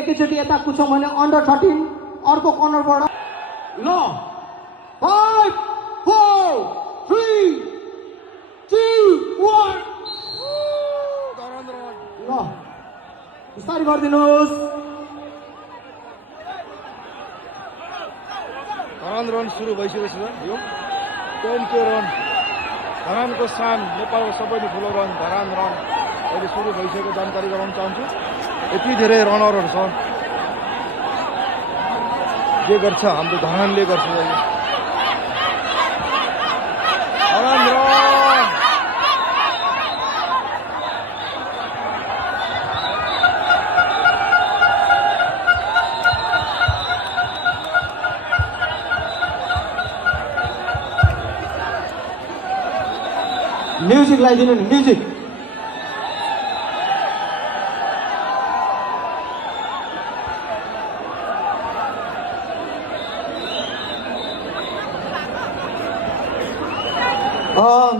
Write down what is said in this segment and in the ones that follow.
एकैचोटि यता कुछौँ भने अन्डर 13 अर्को कर्नरबाट ल 5 4 3 2 1 ल बिस्तारै गरिदिनुहोस्। रन सुरु भइसकेको छ यो 10K रन धरानको सान नेपालको सबैले ठुलो रन धरान रन अहिले सुरु भइसकेको जानकारी गराउन चाहन्छु। यति धेरै रनरहरू छ जे गर्छ हाम्रो धरानले गर्छ अहिले धरान रन म्युजिक लगाइदिनु नि म्युजिक।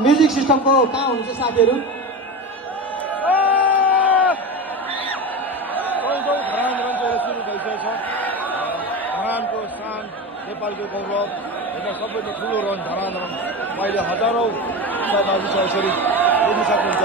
म्युजिक सिस्टमको कहाँ हुन्छ साथीहरू? धरान रन चाहिँ सुरु भइसकेको छ। धरानको सान नेपालको गौरव होइन सबैको ठुलो रन धरान रन अहिले हजारौँ बाजी छ यसरी बुझ्न सक्नुहुन्छ।